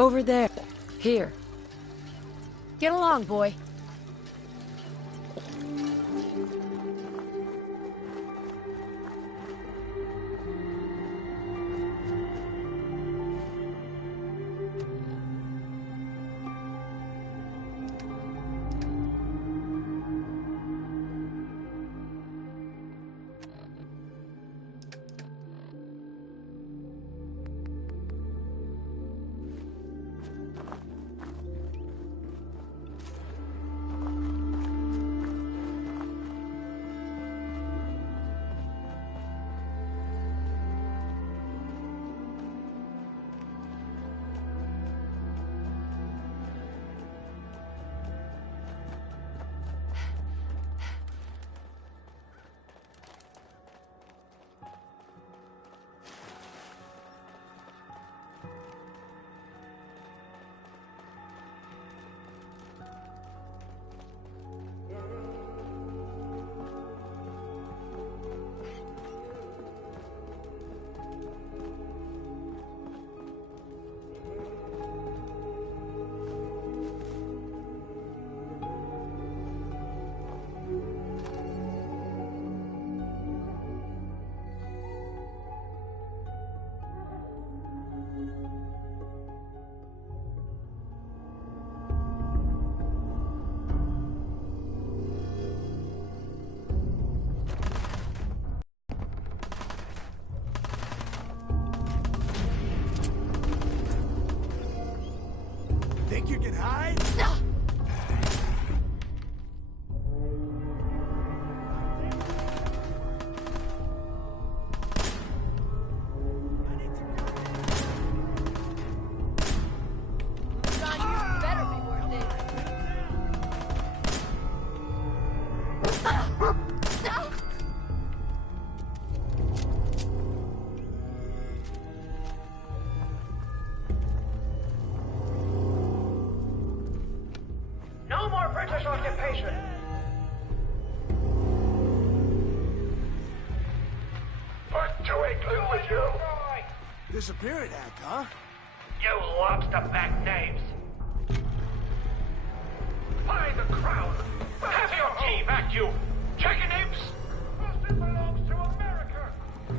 Over there. Here. Get along, boy. Think you can hide? British occupation. What do we do with you? Disappearing act, huh? You lobster-back knaves. By the crown. Have your tea back, you chicken apes. Boston belongs to America.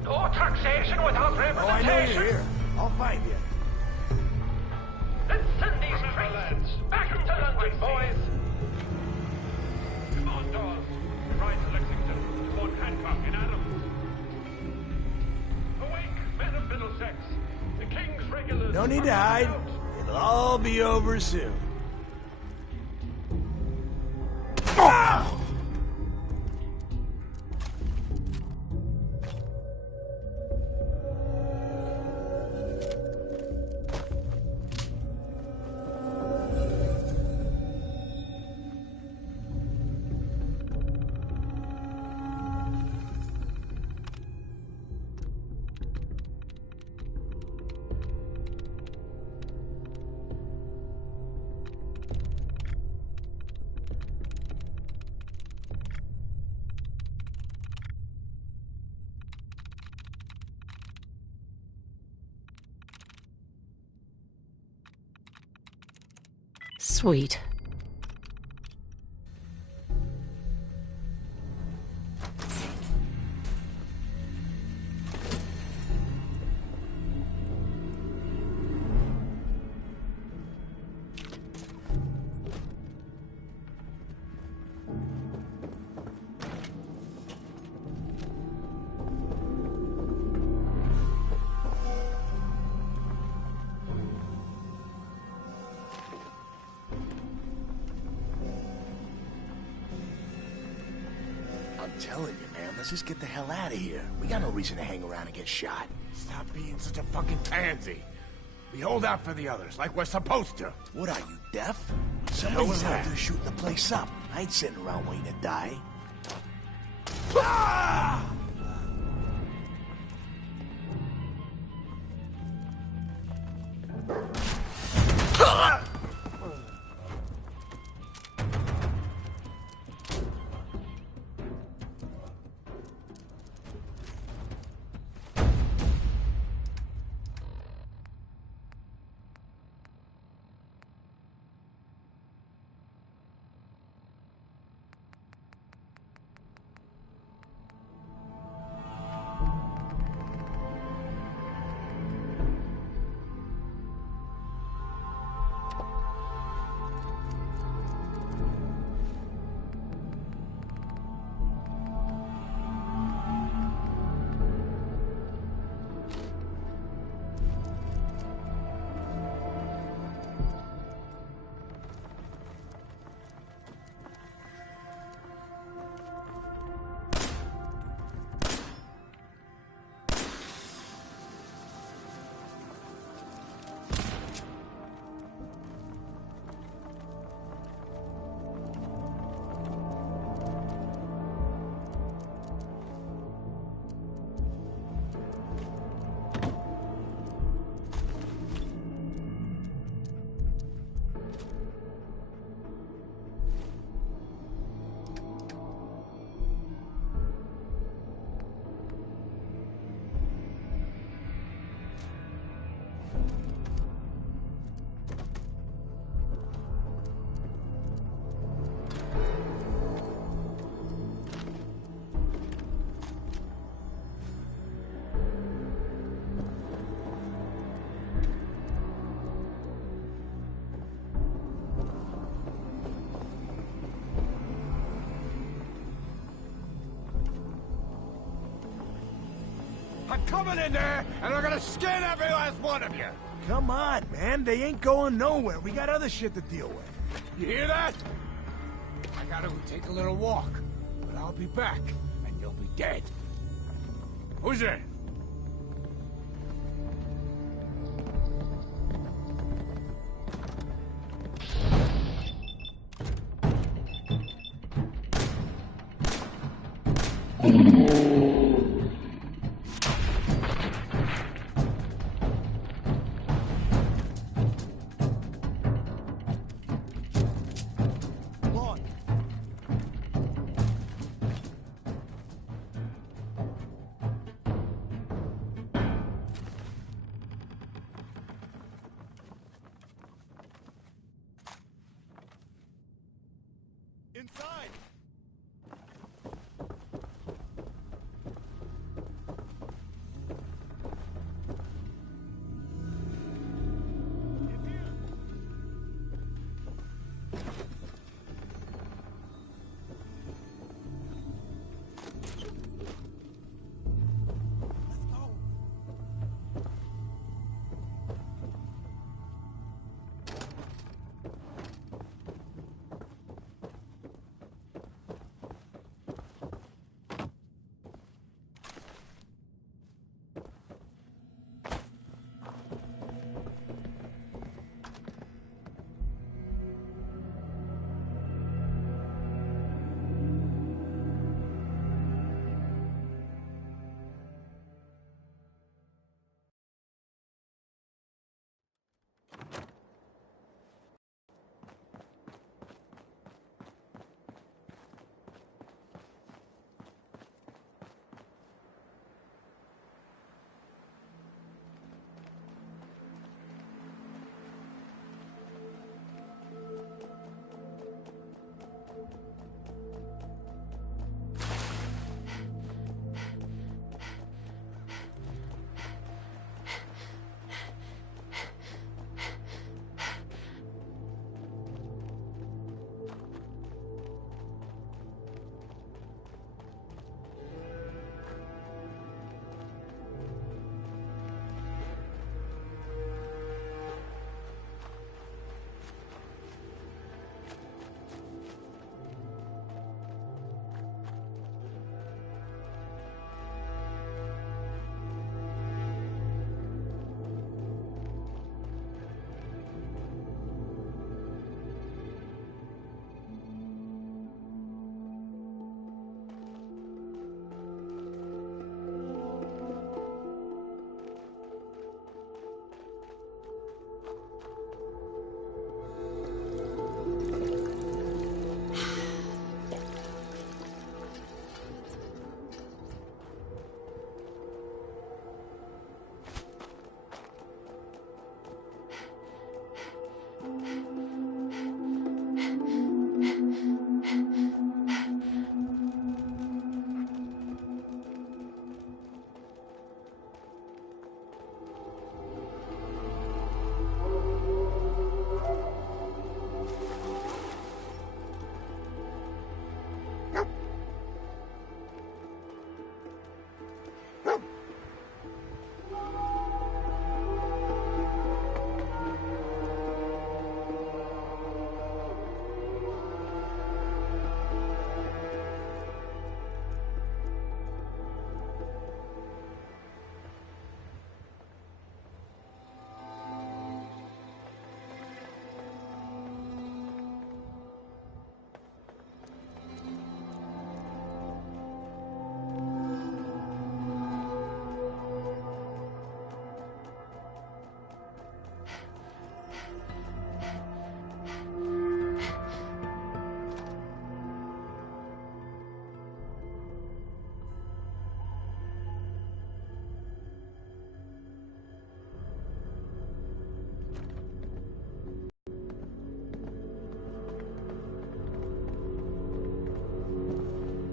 No taxation without representation. Oh, I know you're here. I'll find you. Let's send these trains back into London, boys. Come on, Dawes. Ride to Lexington. Fort Hancock and Adams. Awake, men of Middlesex. The King's regulars... No need to hide. It'll all be over soon. Ah! Sweet. I'm telling you, man, let's just get the hell out of here. We got no reason to hang around and get shot. Stop being such a fucking pansy. We hold out for the others, like we're supposed to. What are you, deaf? hell Somebody's is out that? there shooting the place up. I ain't sitting around waiting to die. Ah! I'm coming in there, and I'm gonna skin every last one of you! Come on, man. They ain't going nowhere. We got other shit to deal with. You hear that? I gotta go take a little walk, but I'll be back, and you'll be dead. Who's there? Inside!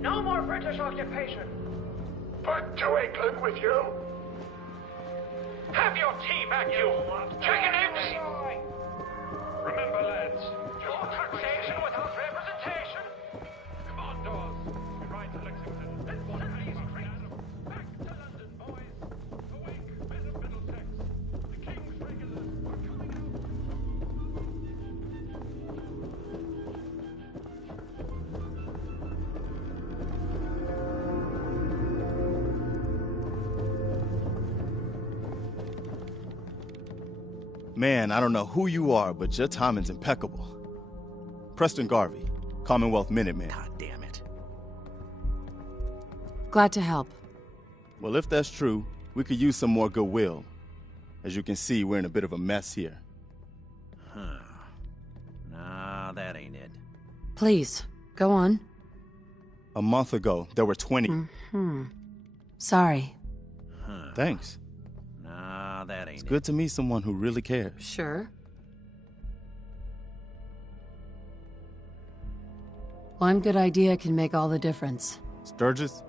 No more British occupation. Back to England with you? Have your tea back, you chicken imps! Remember, lads, your taxation without representation. Come on, Dawes. We're right to Lexington. Let's set these trains back to London, boys. Man, I don't know who you are, but your timing's impeccable. Preston Garvey, Commonwealth Minuteman. God damn it. Glad to help. Well, if that's true, we could use some more goodwill. As you can see, we're in a bit of a mess here. Huh. Nah, that ain't it. Please, go on. A month ago, there were 20. Sorry. Huh. Thanks. Nah, that ain't It's it. good to meet someone who really cares. Sure. One good idea can make all the difference. Sturgis,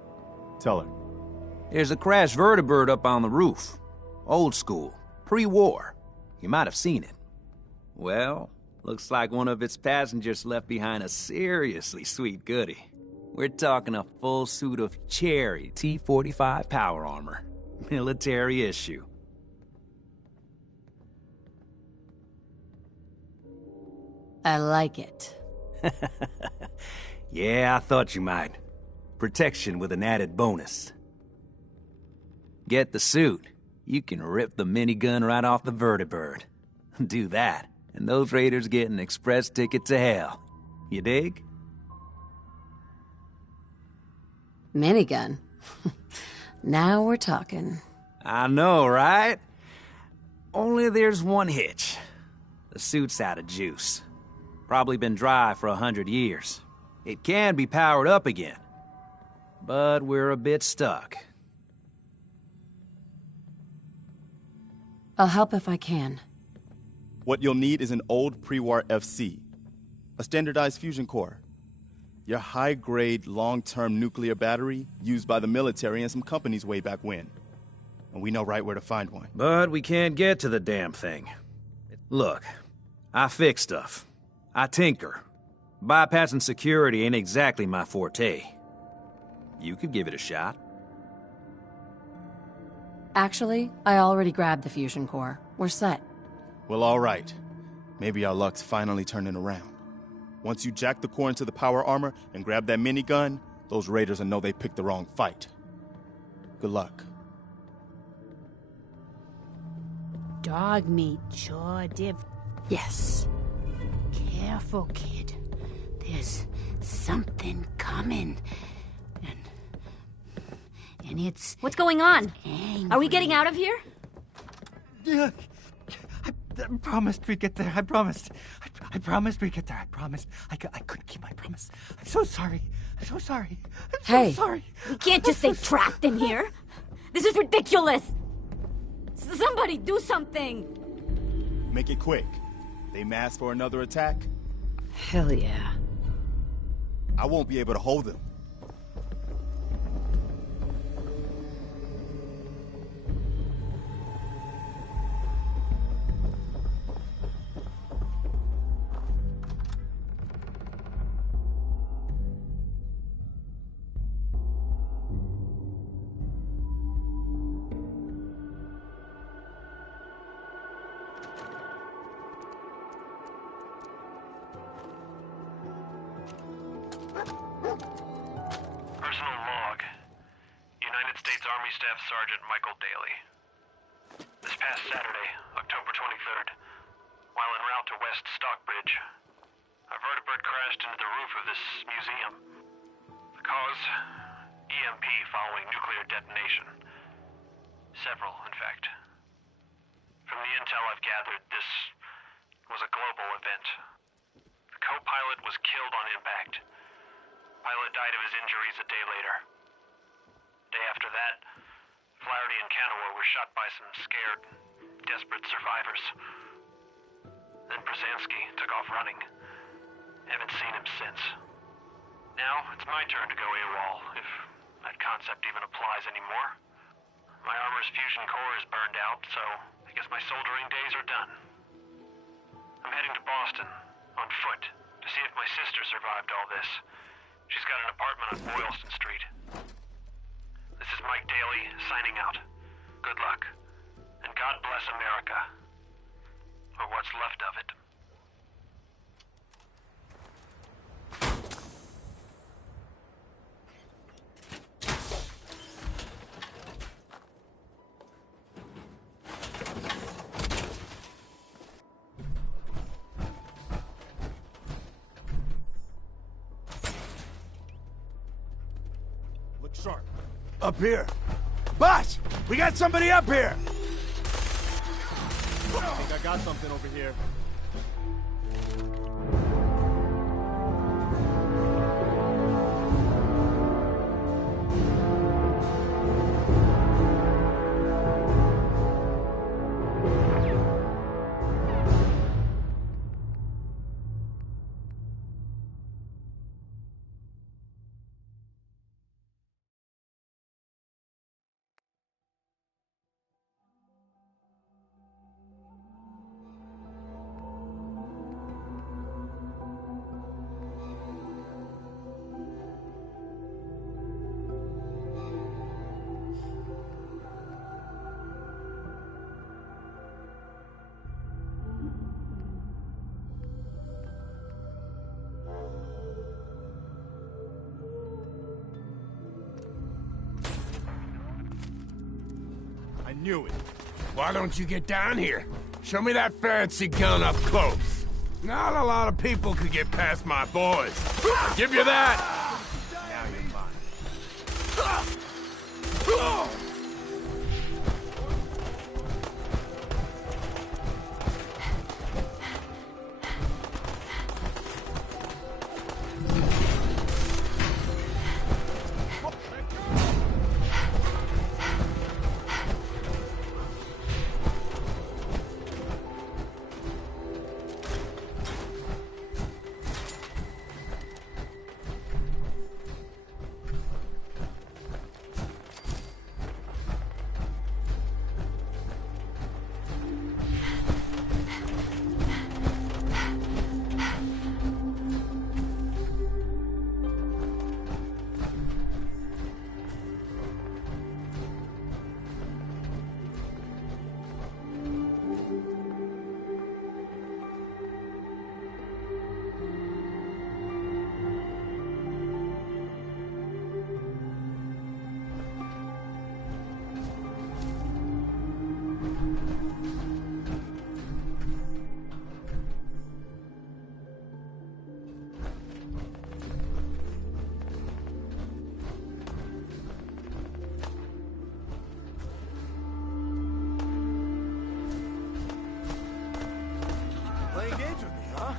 tell her. There's a crashed vertibird up on the roof. Old school. Pre-war. You might have seen it. Well, looks like one of its passengers left behind a seriously sweet goodie. We're talking a full suit of Cherry T-45 power armor. Military issue. I like it. Yeah, I thought you might. Protection with an added bonus. Get the suit. You can rip the minigun right off the vertibird. Do that, and those raiders get an express ticket to hell. You dig? Minigun. Now we're talking. I know, right? Only there's one hitch. The suit's out of juice. Probably been dry for 100 years. It can be powered up again. But we're a bit stuck. I'll help if I can. What you'll need is an old pre-war FC, a standardized fusion core, your high-grade, long-term nuclear battery used by the military and some companies way back when. And we know right where to find one. But we can't get to the damn thing. Look, I fix stuff. I tinker. Bypassing security ain't exactly my forte. You could give it a shot. Actually, I already grabbed the fusion core. We're set. Well, all right. Maybe our luck's finally turning around. Once you jack the core into the power armor and grab that minigun, those raiders will know they picked the wrong fight. Good luck. Dog meat, sure did. Yes. Careful, kid. There's something coming. And it's... What's going on? angry. Are we getting out of here? Yeah. I promised we'd get there. I promised. I promised we'd get there. I promised. I couldn't keep my promise. I'm so sorry. I'm so sorry. I'm Hey. so sorry. We can't just stay trapped in here. This is ridiculous. Somebody do something. Make it quick. They mass for another attack, Hell yeah. I won't be able to hold them. Personal log. United States Army Staff Sergeant Michael Daly. This past Saturday, October 23rd, while en route to West Stockbridge, a vertibird crashed into the roof of this museum. The cause? EMP following nuclear detonation. Several, in fact. From the intel I've gathered, this was a global event. The co-pilot was killed on impact. Pilot died of his injuries a day later. Day after that, Flaherty and Canower were shot by some scared, desperate survivors. Then Brzezinski took off running. Haven't seen him since. Now, it's my turn to go AWOL, if that concept even applies anymore. My armor's fusion core is burned out, so I guess my soldering days are done. I'm heading to Boston, on foot, to see if my sister survived all this. She's got an apartment on Boylston Street. This is Mike Daly, signing out. Good luck. And God bless America. Or what's left of it. Up here. Boss! We got somebody up here! I think I got something over here. I knew it. Why don't you get down here? Show me that fancy gun up close. Not a lot of people could get past my boys. I'll give you that! Now you're mine. Playing games with me, huh?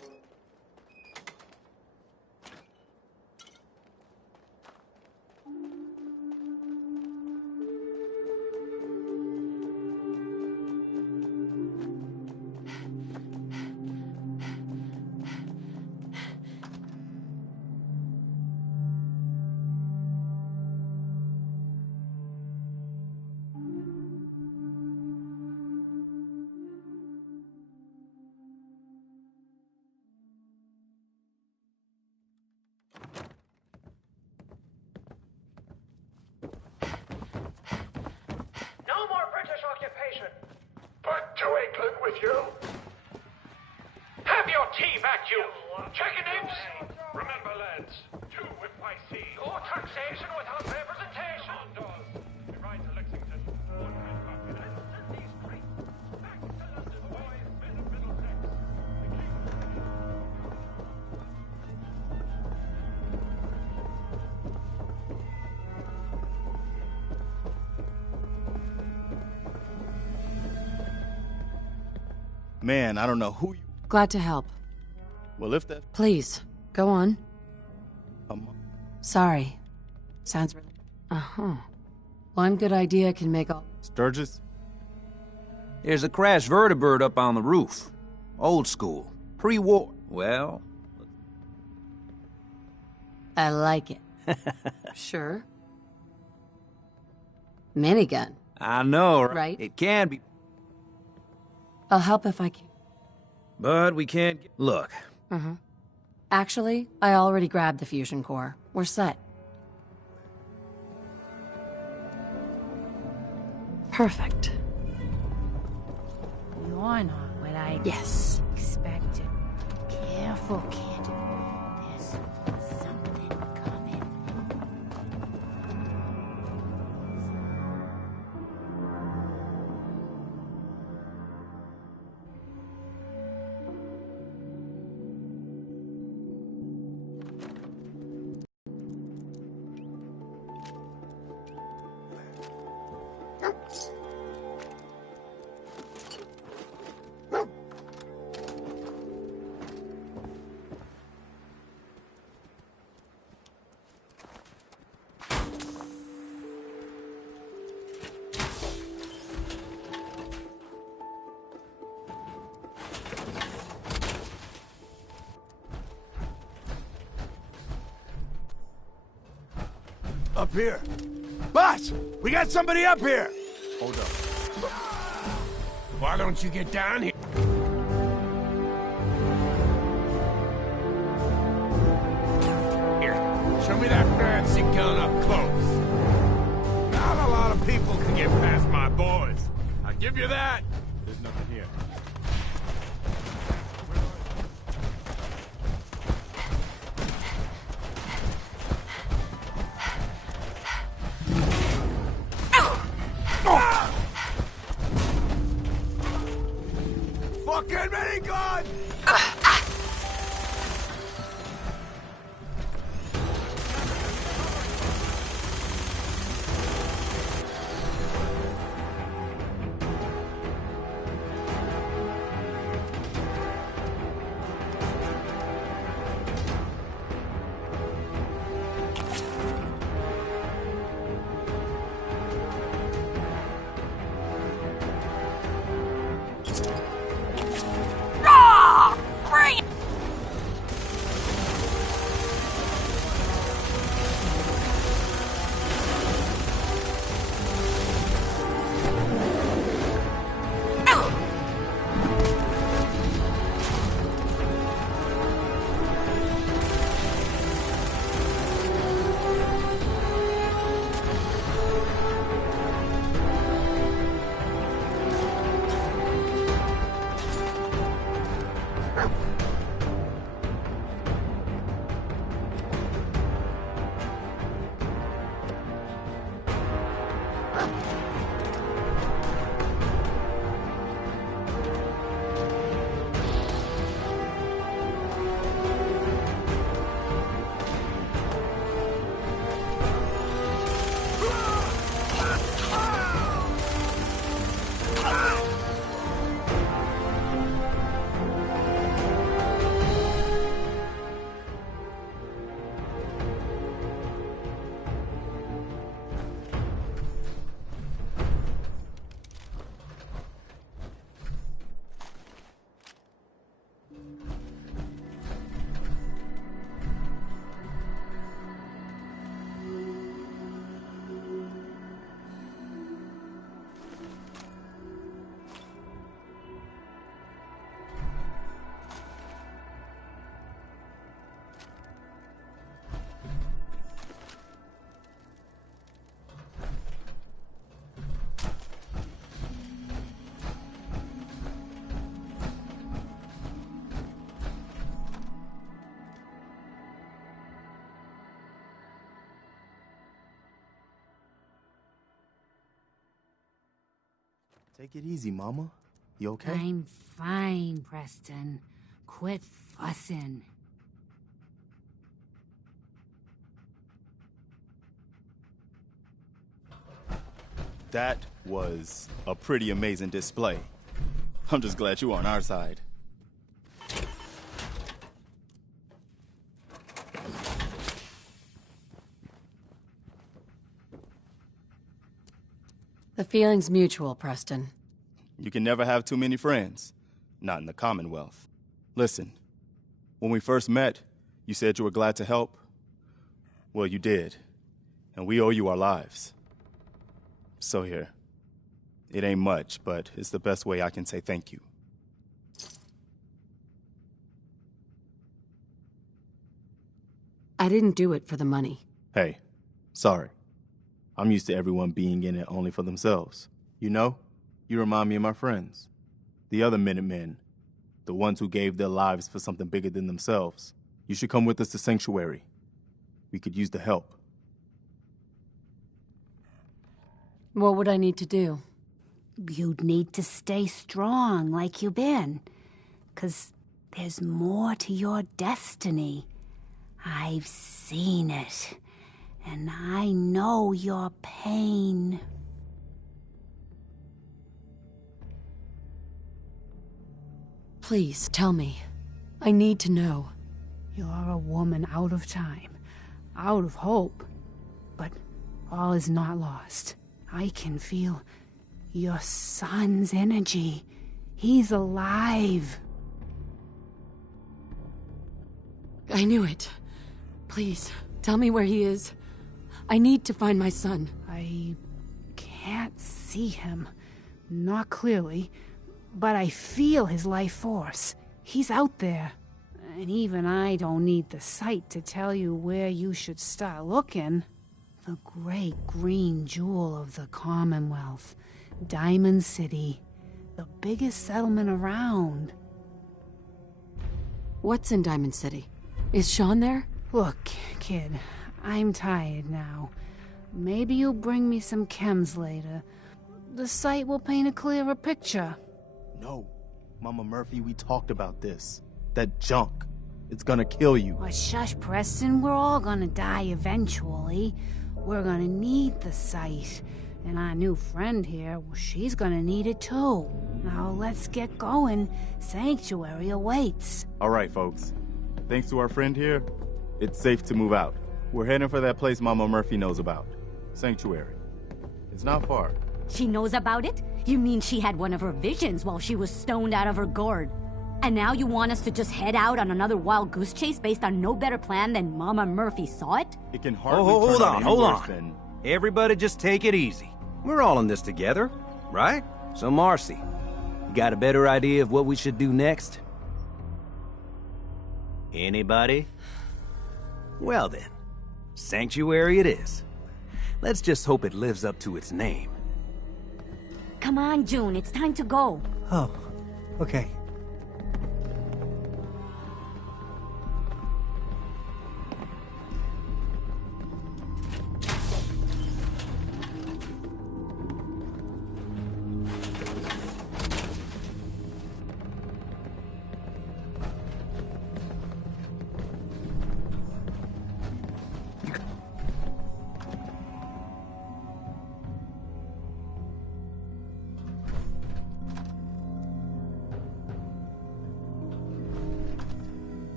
Boss! No more British occupation. But to England with you. Have your tea back, you chicken imps. Remember, lads, two with my sea. Or taxation without representation. We ride to Lexington. One Hancock United. And these creeps. Back to London, boys. Middlesex. The king. Man, I don't know who you... Glad to help. Well, if that... Please, go on. Um, Sorry. Sounds really... Uh-huh. One good idea can make all... Sturgis? There's a crashed vertibird up on the roof. Old school. Pre-war. Well... I like it. Sure. Minigun. I know, Right. It can be... I'll help if I can. But we can't... Look, Mm-hmm. Actually, I already grabbed the fusion core. We're set. Perfect. You're not what I Yes. expected. Careful, kid. There's something coming. Up here. Boss! We got somebody up here! Hold up. Why don't you get down here? Here, show me that fancy gun up close. Not a lot of people can get past my boys. I give you that. There's nothing here. Fucking minigun! Take it easy, Mama. You okay? I'm fine, Preston. Quit fussing. That was a pretty amazing display. I'm just glad you're on our side. The feeling's mutual, Preston. You can never have too many friends. Not in the Commonwealth. Listen, when we first met, you said you were glad to help. Well, you did. And we owe you our lives. So here. It ain't much, but it's the best way I can say thank you. I didn't do it for the money. Hey, sorry. I'm used to everyone being in it only for themselves. You know, you remind me of my friends. The other Minutemen. The ones who gave their lives for something bigger than themselves. You should come with us to Sanctuary. We could use the help. What would I need to do? You'd need to stay strong like you've been. 'Cause there's more to your destiny. I've seen it. And I know your pain. Please, tell me. I need to know. You're a woman out of time, out of hope. But all is not lost. I can feel your son's energy. He's alive. I knew it. Please, tell me where he is. I need to find my son. I can't see him. Not clearly. But I feel his life force. He's out there. And even I don't need the sight to tell you where you should start looking. The great green jewel of the Commonwealth. Diamond City. The biggest settlement around. What's in Diamond City? Is Sean there? Look, kid, I'm tired now. Maybe you'll bring me some chems later. The sight will paint a clearer picture. No. Mama Murphy, we talked about this. That junk. It's gonna kill you. Well, shush, Preston. We're all gonna die eventually. We're gonna need the sight. And our new friend here, well, she's gonna need it too. Now let's get going. Sanctuary awaits. All right, folks. Thanks to our friend here, it's safe to move out. We're heading for that place Mama Murphy knows about. Sanctuary. It's not far. She knows about it? You mean she had one of her visions while she was stoned out of her gourd? And now you want us to just head out on another wild goose chase based on no better plan than Mama Murphy saw it? It can hardly turn out any worse than... Everybody just take it easy. We're all in this together, right? So Marcy, you got a better idea of what we should do next? Anybody? Well then, Sanctuary it is. Let's just hope it lives up to its name. Come on, June, it's time to go. Oh, okay.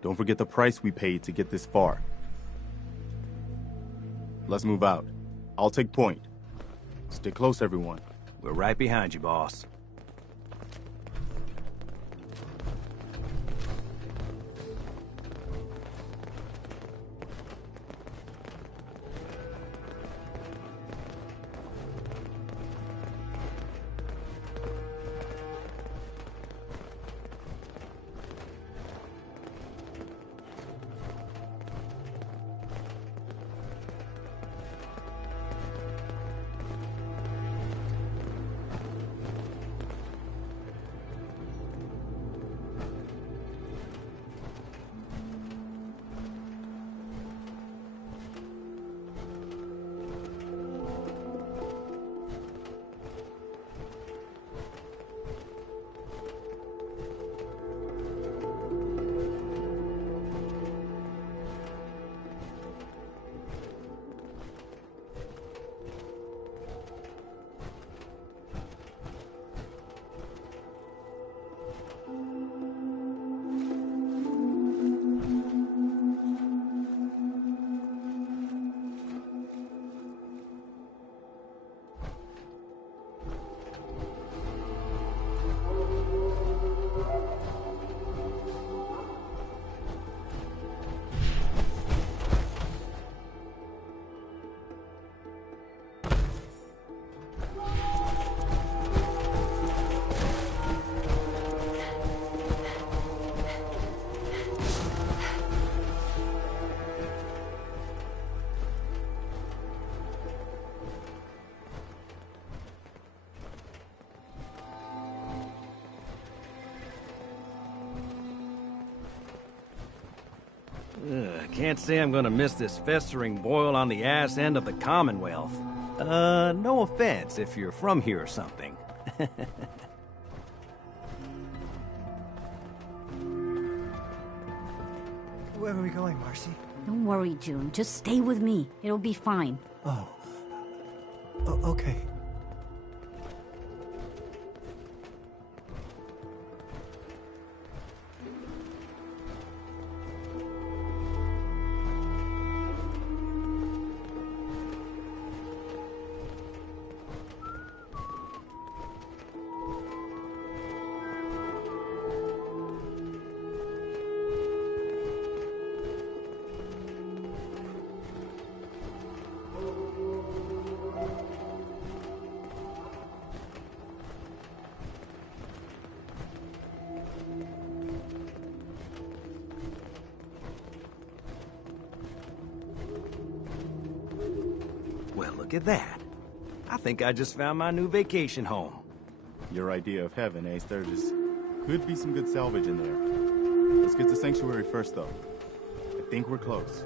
Don't forget the price we paid to get this far. Let's move out. I'll take point. Stay close, everyone. We're right behind you, boss. Can't say I'm gonna miss this festering boil on the ass end of the Commonwealth. No offense if you're from here or something. Where are we going, Marcy? Don't worry, June. Just stay with me. It'll be fine. Oh. Okay. Well, look at that. I think I just found my new vacation home. Your idea of heaven, eh, Sturgis? Could be some good salvage in there. Let's get to Sanctuary first, though. I think we're close.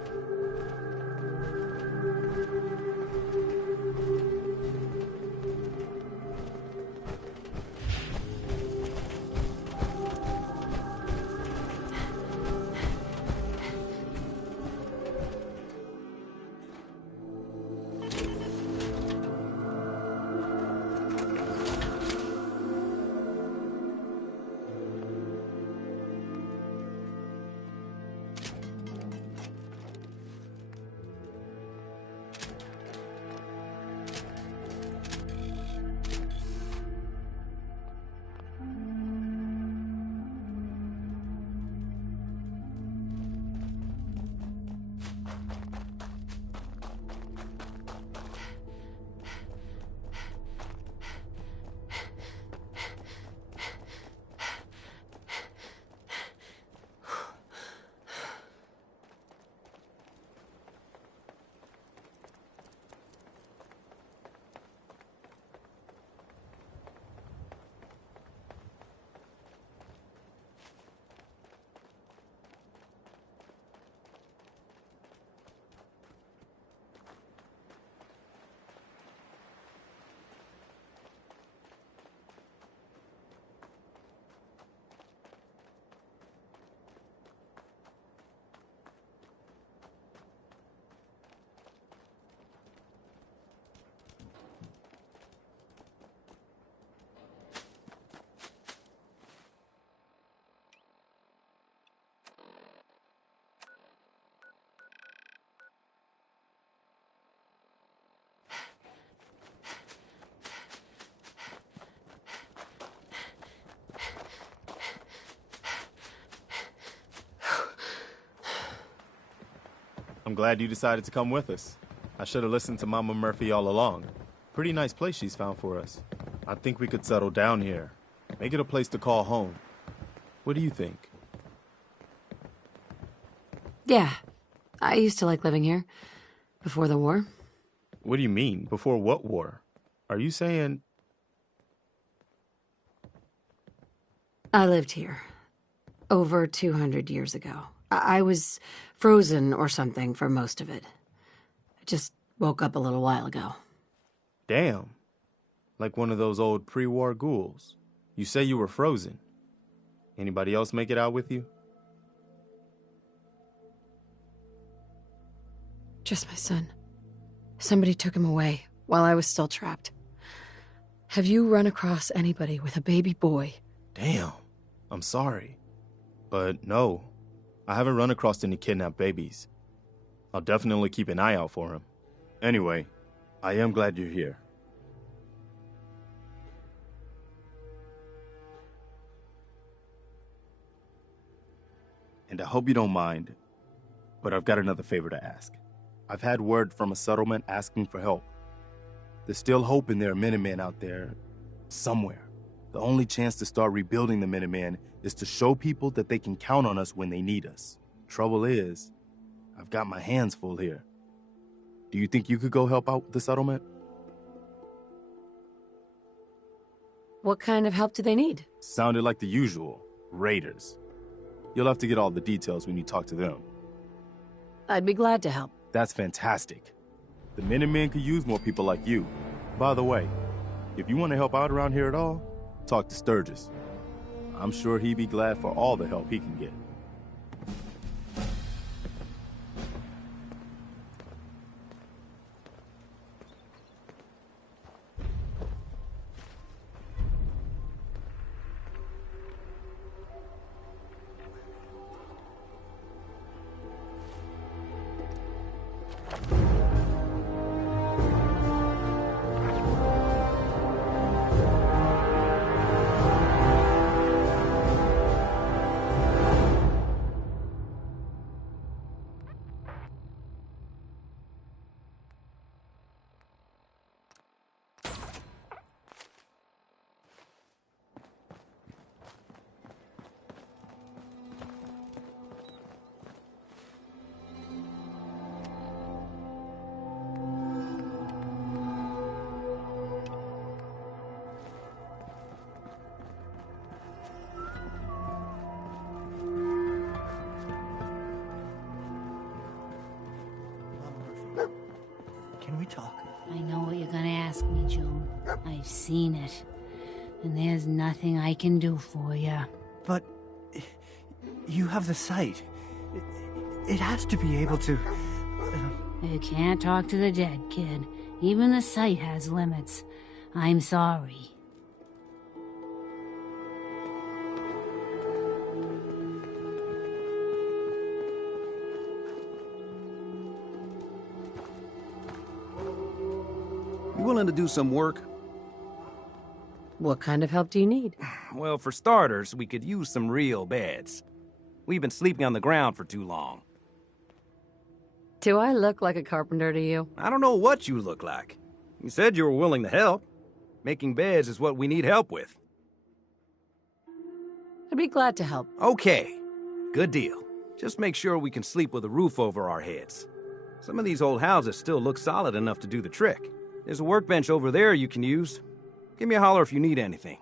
I'm glad you decided to come with us. I should have listened to Mama Murphy all along. Pretty nice place she's found for us. I think we could settle down here. Make it a place to call home. What do you think? Yeah, I used to like living here. Before the war. What do you mean? Before what war? Are you saying... I lived here. Over 200 years ago. I was frozen or something for most of it. I just woke up a little while ago. Damn. Like one of those old pre-war ghouls. You say you were frozen. Anybody else make it out with you? Just my son. Somebody took him away while I was still trapped. Have you run across anybody with a baby boy? Damn. I'm sorry. But no. I haven't run across any kidnapped babies. I'll definitely keep an eye out for him. Anyway, I am glad you're here. And I hope you don't mind, but I've got another favor to ask. I've had word from a settlement asking for help. There's still hope in there are Minutemen out there somewhere. The only chance to start rebuilding the Minutemen is to show people that they can count on us when they need us. Trouble is, I've got my hands full here. Do you think you could go help out the settlement? What kind of help do they need? Sounded like the usual. Raiders. You'll have to get all the details when you talk to them. I'd be glad to help. That's fantastic. The Minutemen could use more people like you. By the way, if you want to help out around here at all, talk to Sturgis. I'm sure he'd be glad for all the help he can get. Can we talk? I know what you're gonna ask me, Joan. I've seen it. And there's nothing I can do for you. But you have the sight. It has to be able to... You can't talk to the dead, kid. Even the sight has limits. I'm sorry. You willing to do some work? What kind of help do you need? Well, for starters, we could use some real beds. We've been sleeping on the ground for too long. Do I look like a carpenter to you? I don't know what you look like. You said you were willing to help. Making beds is what we need help with. I'd be glad to help. Okay, good deal. Just make sure we can sleep with a roof over our heads. Some of these old houses still look solid enough to do the trick. There's a workbench over there you can use. Give me a holler if you need anything.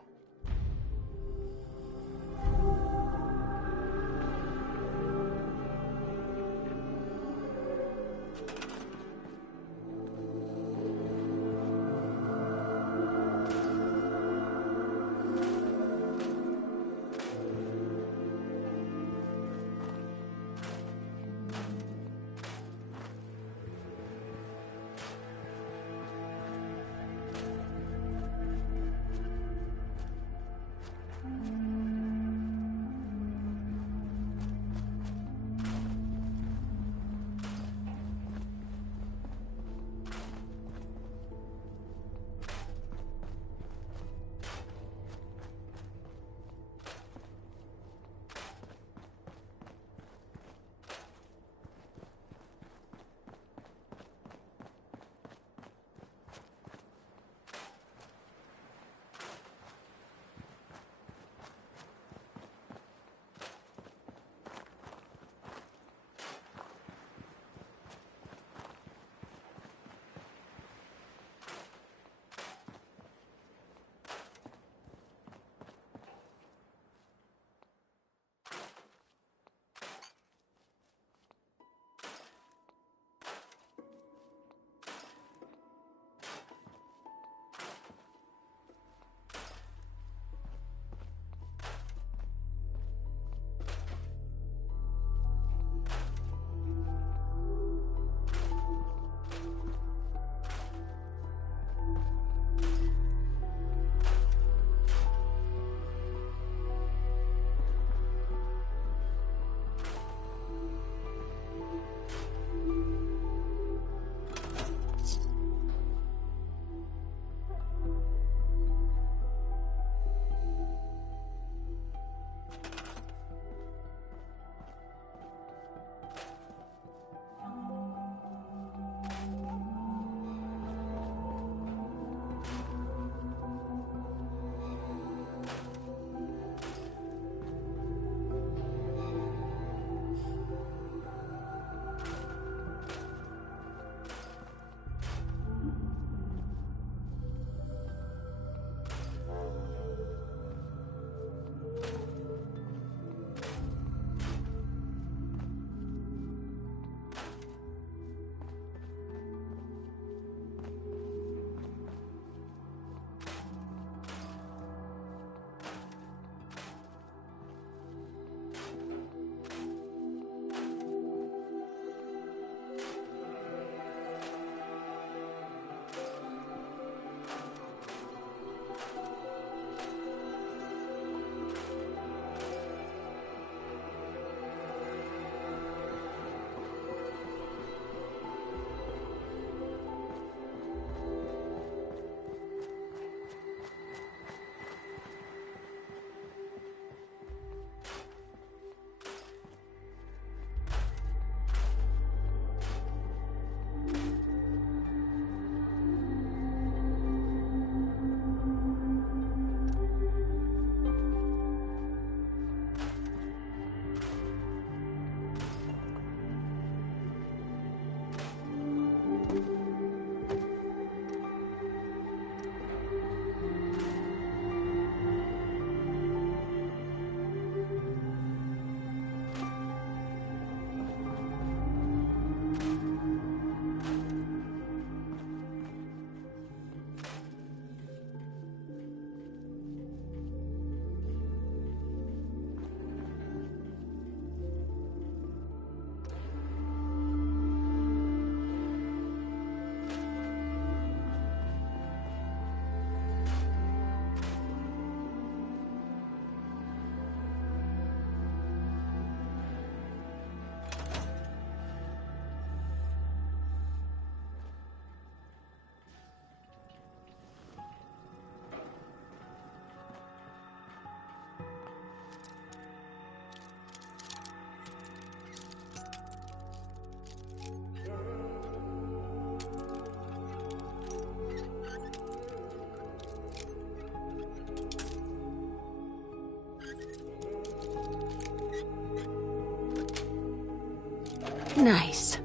Nice.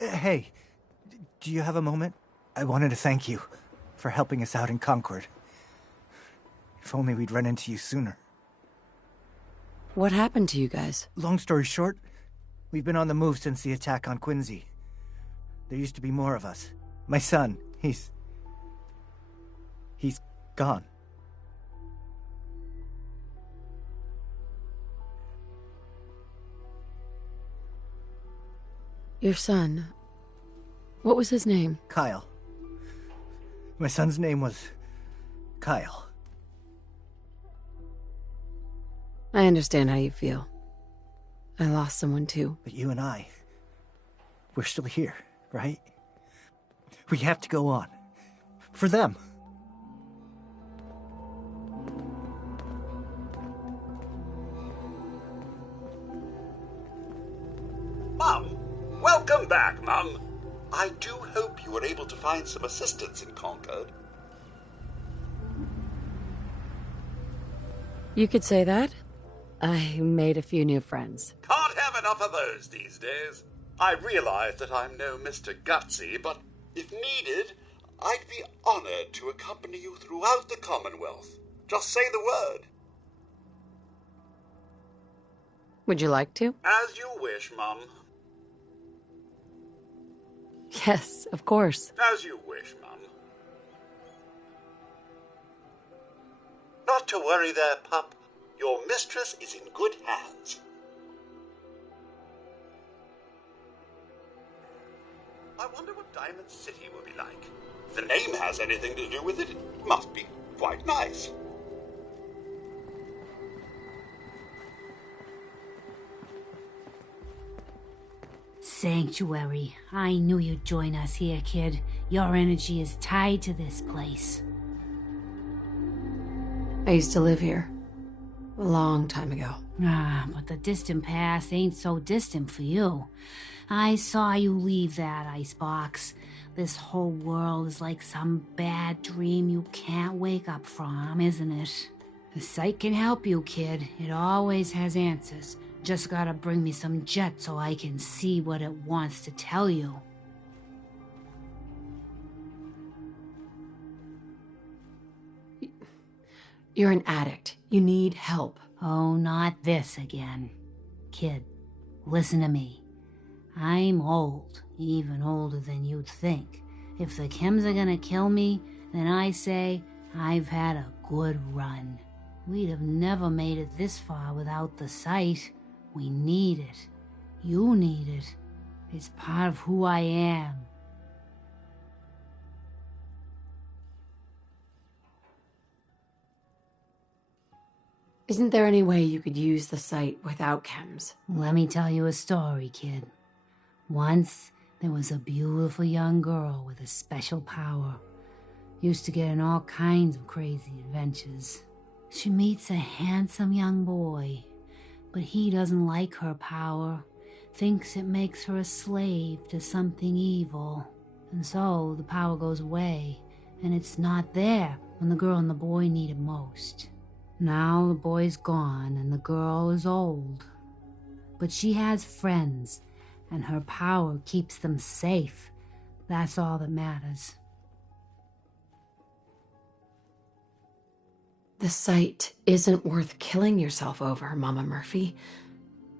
Hey, do you have a moment? I wanted to thank you for helping us out in Concord. If only we'd run into you sooner. What happened to you guys? Long story short, we've been on the move since the attack on Quincy. There used to be more of us. My son, he's gone. Your son. What was his name? Kyle. My son's name was Kyle. I understand how you feel. I lost someone too. But you and I, we're still here, right? We have to go on. For them. Mum! Welcome back, Mum! I do hope you were able to find some assistance in Concord. You could say that. I made a few new friends. Can't have enough of those these days. I realize that I'm no Mr. Gutsy, but if needed, I'd be honored to accompany you throughout the Commonwealth. Just say the word. Would you like to? As you wish, Mum. Yes, of course. As you wish, Mum. Not to worry there, pup. Your mistress is in good hands. I wonder what Diamond City will be like. If the name has anything to do with it, it must be quite nice. Sanctuary. I knew you'd join us here, kid. Your energy is tied to this place. I used to live here. A long time ago. Ah, but the distant past ain't so distant for you. I saw you leave that icebox. This whole world is like some bad dream you can't wake up from, isn't it? The sight can help you, kid. It always has answers. Just gotta bring me some jet so I can see what it wants to tell you. You're an addict. You need help. Oh, not this again. Kid, listen to me. I'm old, even older than you'd think. If the chems are gonna kill me, then I say I've had a good run. We'd have never made it this far without the sight. We need it. You need it. It's part of who I am. Isn't there any way you could use the sight without chems? Let me tell you a story, kid. Once, there was a beautiful young girl with a special power. Used to get in all kinds of crazy adventures. She meets a handsome young boy, but he doesn't like her power, thinks it makes her a slave to something evil. And so the power goes away, and it's not there when the girl and the boy need it most. Now the boy's gone and the girl is old. But she has friends, and her power keeps them safe. That's all that matters. The sight isn't worth killing yourself over, Mama Murphy.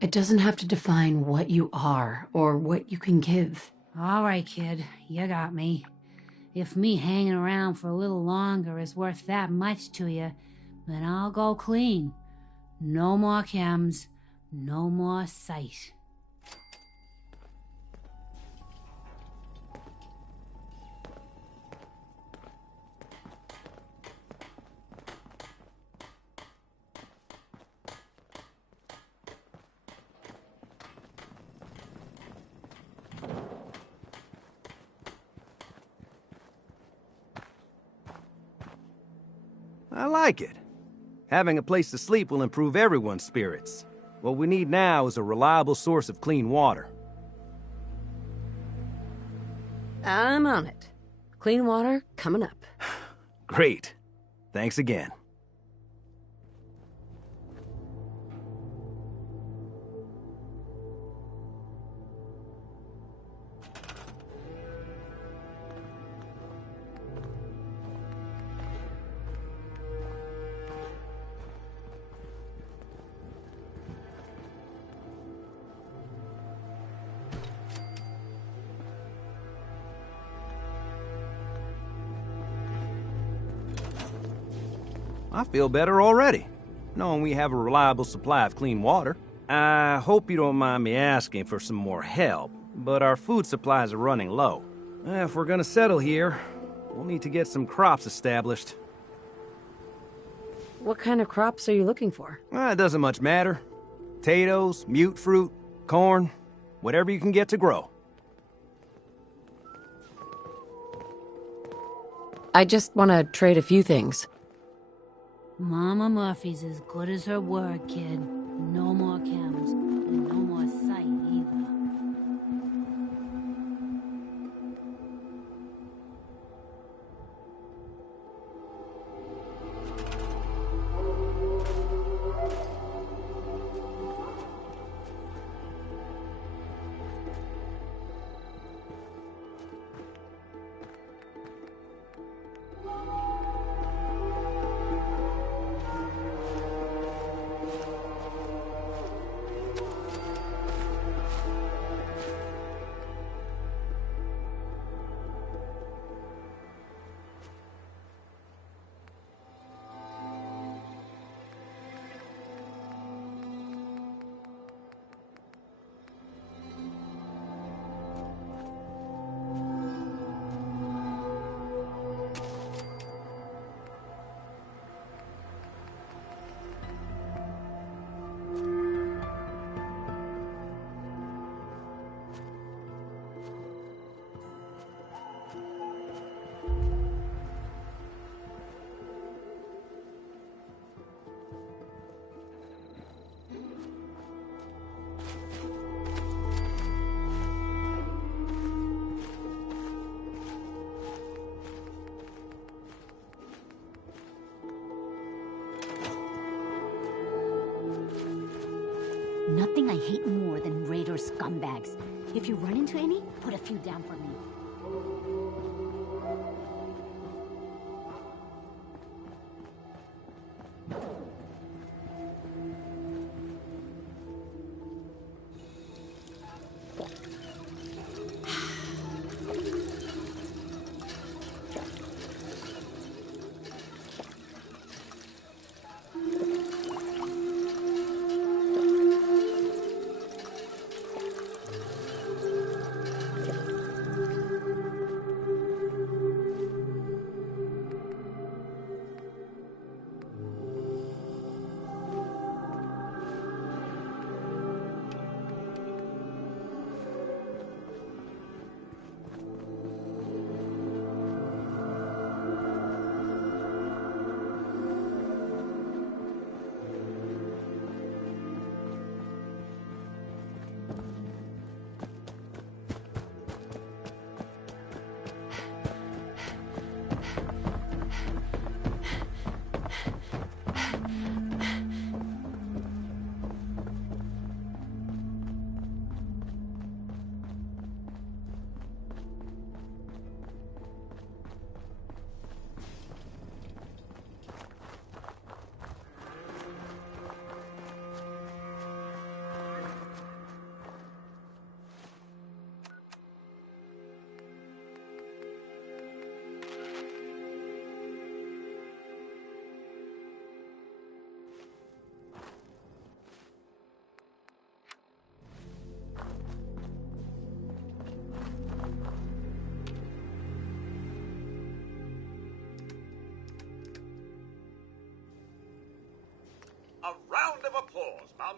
It doesn't have to define what you are or what you can give. All right, kid, you got me. If me hanging around for a little longer is worth that much to you, then I'll go clean. No more chems, no more sight. I like it. Having a place to sleep will improve everyone's spirits. What we need now is a reliable source of clean water. I'm on it. Clean water coming up. Great. Thanks again. I feel better already, knowing we have a reliable supply of clean water. I hope you don't mind me asking for some more help, but our food supplies are running low. If we're gonna settle here, we'll need to get some crops established. What kind of crops are you looking for? It doesn't much matter. Potatoes, mute fruit, corn, whatever you can get to grow. I just want to trade a few things. Mama Murphy's as good as her word, kid. No more chems, and no more sight either. Nothing I hate more than raider scumbags. If you run into any, put a few down for me. A round of applause, Mum.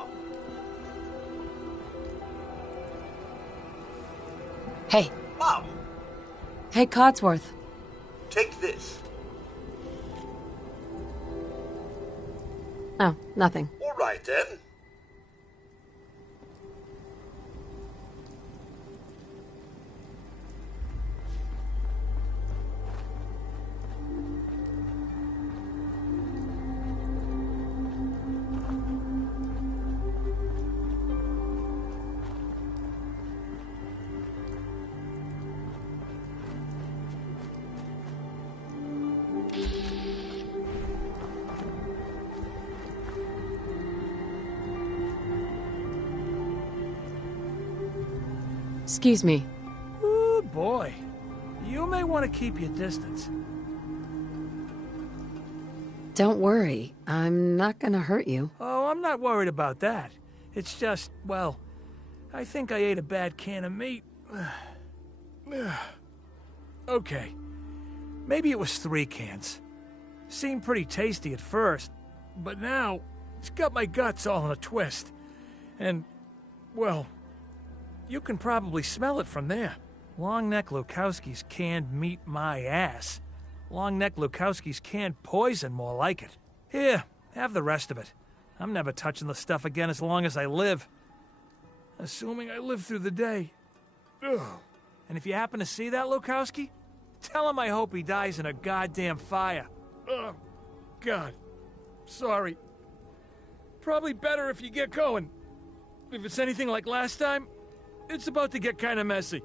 Mom. Hey. Mom, Hey, Codsworth. take this. Oh, nothing. All right, then. Excuse me. Ooh, boy. You may want to keep your distance. Don't worry. I'm not gonna hurt you. Oh, I'm not worried about that. It's just, well, I think I ate a bad can of meat. Okay. Maybe it was 3 cans. Seemed pretty tasty at first, but now it's got my guts all in a twist. And, well, you can probably smell it from there. Longneck Lukowski's canned meat my ass. Longneck Lukowski's canned poison, more like it. Here, have the rest of it. I'm never touching the stuff again as long as I live. Assuming I live through the day. Ugh. And if you happen to see that Lukowski, tell him I hope he dies in a goddamn fire. Oh, God. Sorry. Probably better if you get going. If it's anything like last time, it's about to get kind of messy.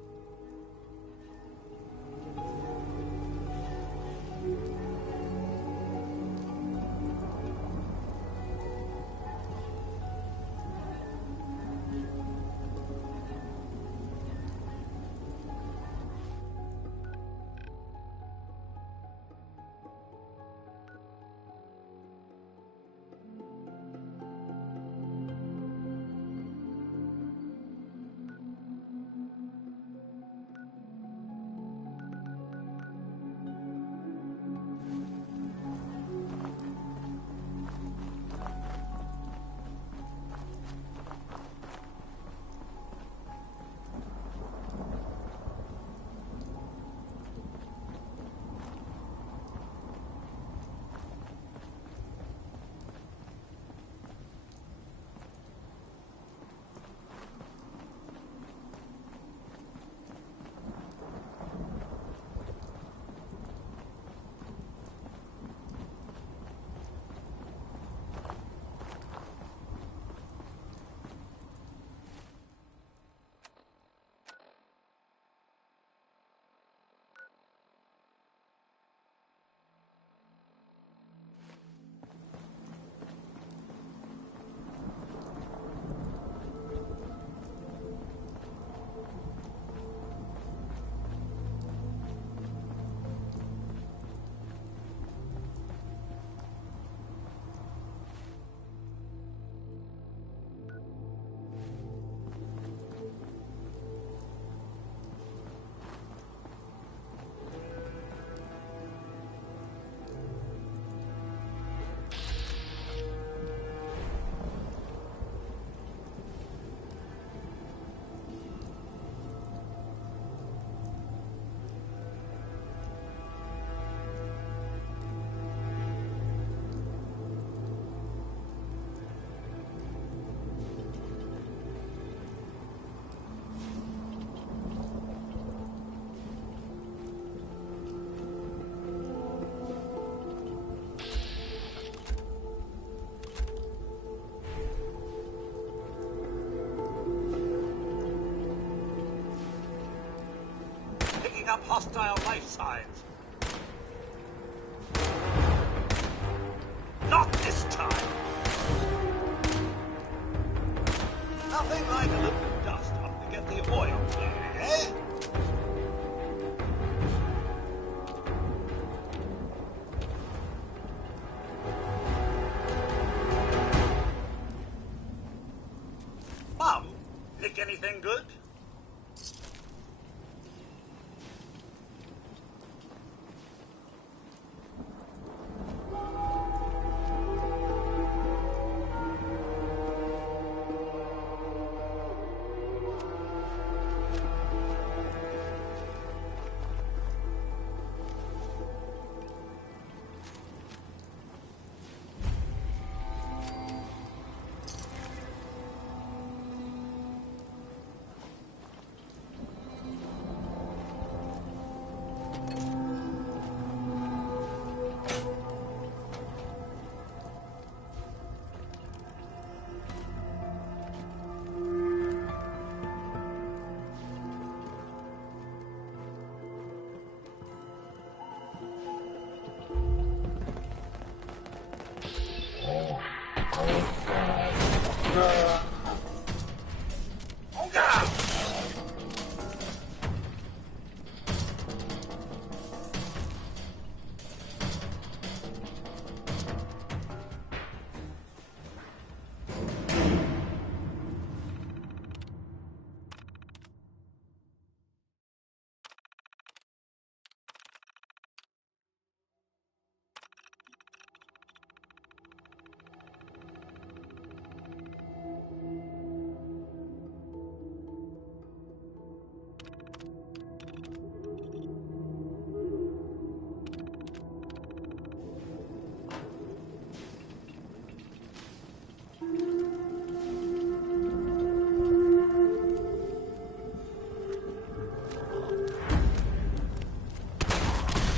Up hostile life signs. Not this time. Nothing like a little dust up to get the oil clear, eh? Mom, pick anything good?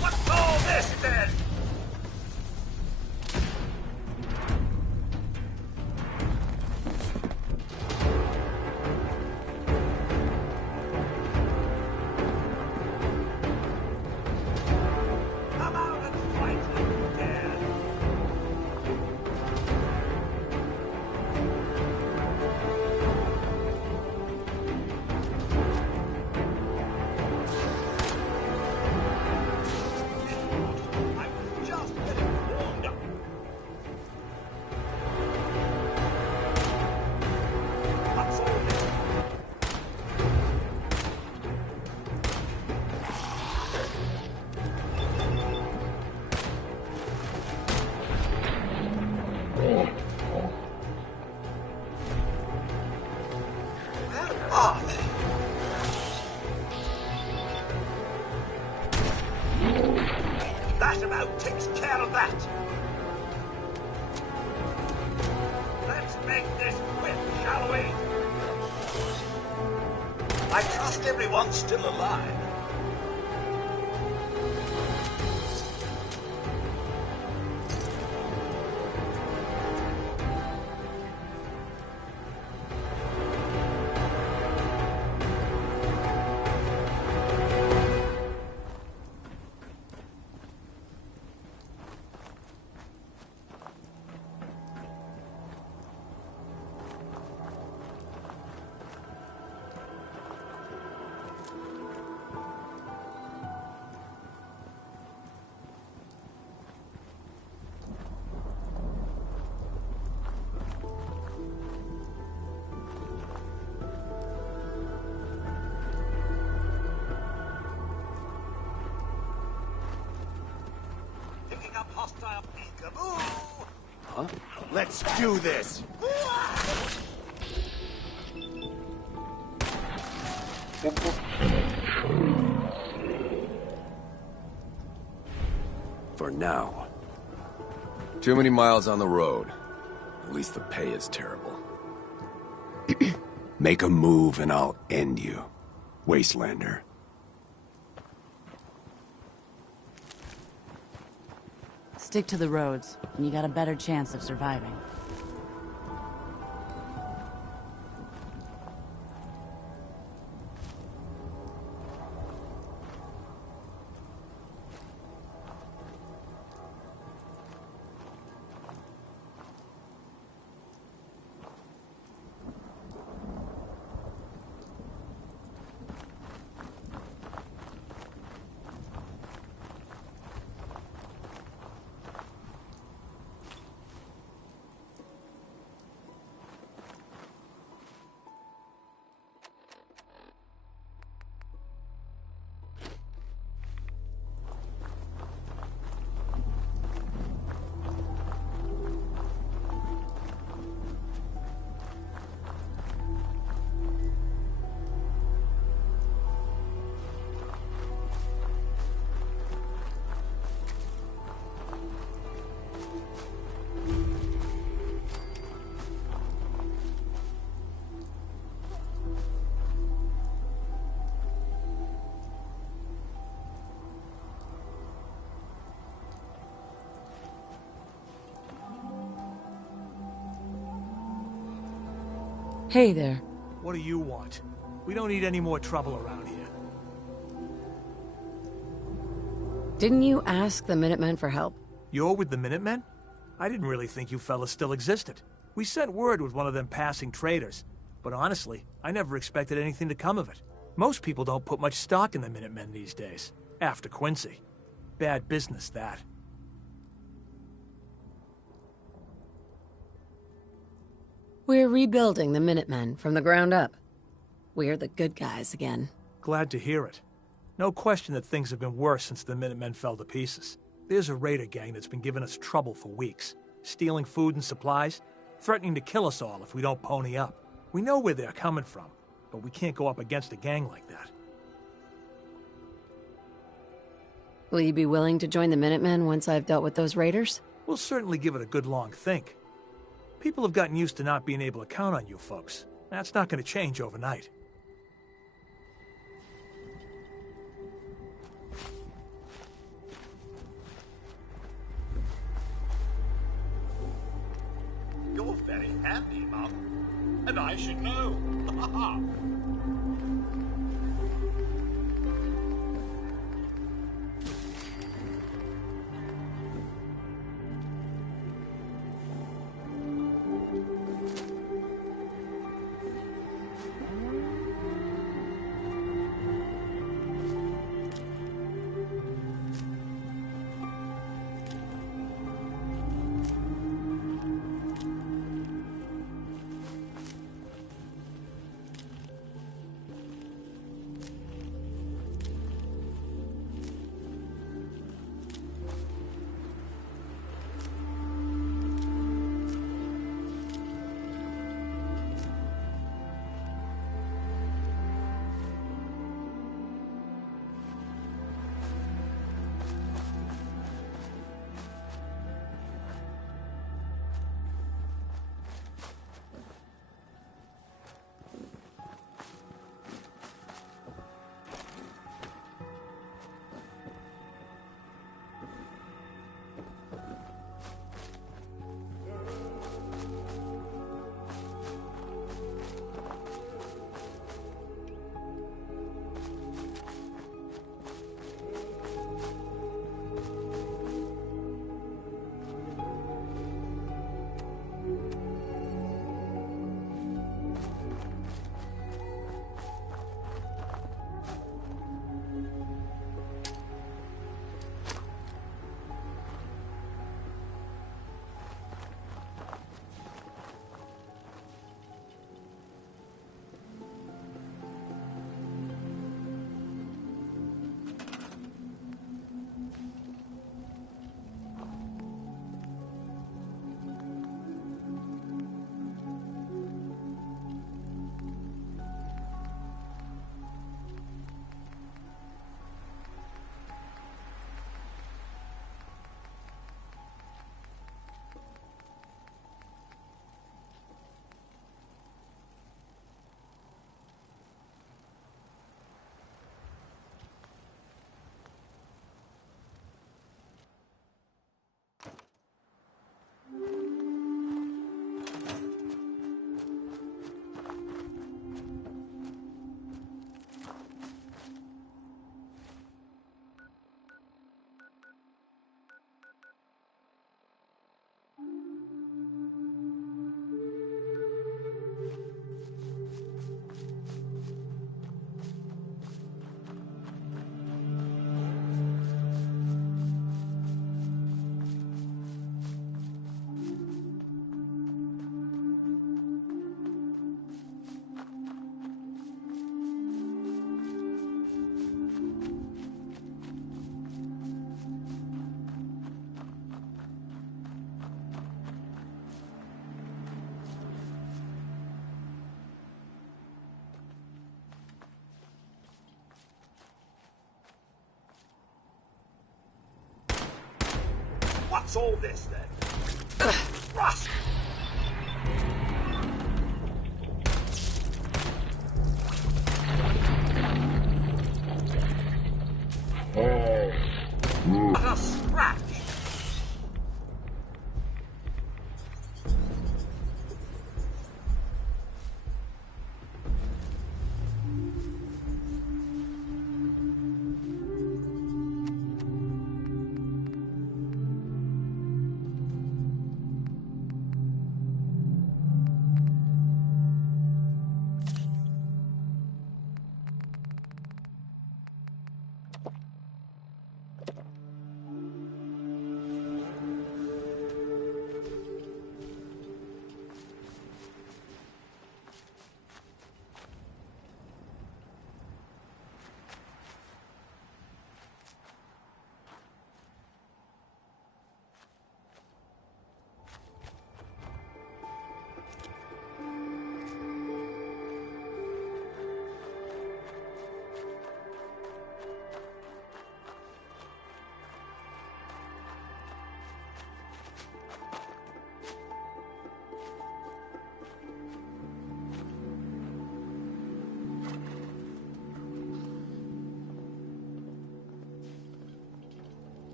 What's all this then? Come out and fight if you dare. I was just getting warmed up. What's all this? Where are they? That about takes care of that. Let's make this quick, shall we? I trust everyone's still alive. Picking up hostile peekaboo. Huh? Let's do this! For now. Too many miles on the road. At least the pay is terrible. Make a move and I'll end you, Wastelander. Stick to the roads, and you got a better chance of surviving. Hey there. What do you want? We don't need any more trouble around here. Didn't you ask the Minutemen for help? You're with the Minutemen? I didn't really think you fellas still existed. We sent word with one of them passing traders, but honestly, I never expected anything to come of it. Most people don't put much stock in the Minutemen these days, after Quincy. Bad business, that. We're rebuilding the Minutemen from the ground up. We're the good guys again. Glad to hear it. No question that things have been worse since the Minutemen fell to pieces. There's a raider gang that's been giving us trouble for weeks, stealing food and supplies, threatening to kill us all if we don't pony up. We know where they're coming from, but we can't go up against a gang like that. Will you be willing to join the Minutemen once I've dealt with those raiders? We'll certainly give it a good long think. People have gotten used to not being able to count on you folks. That's not going to change overnight. You're very handy, Mum. And I should know. What's all this, then? Rust! Not a scrap!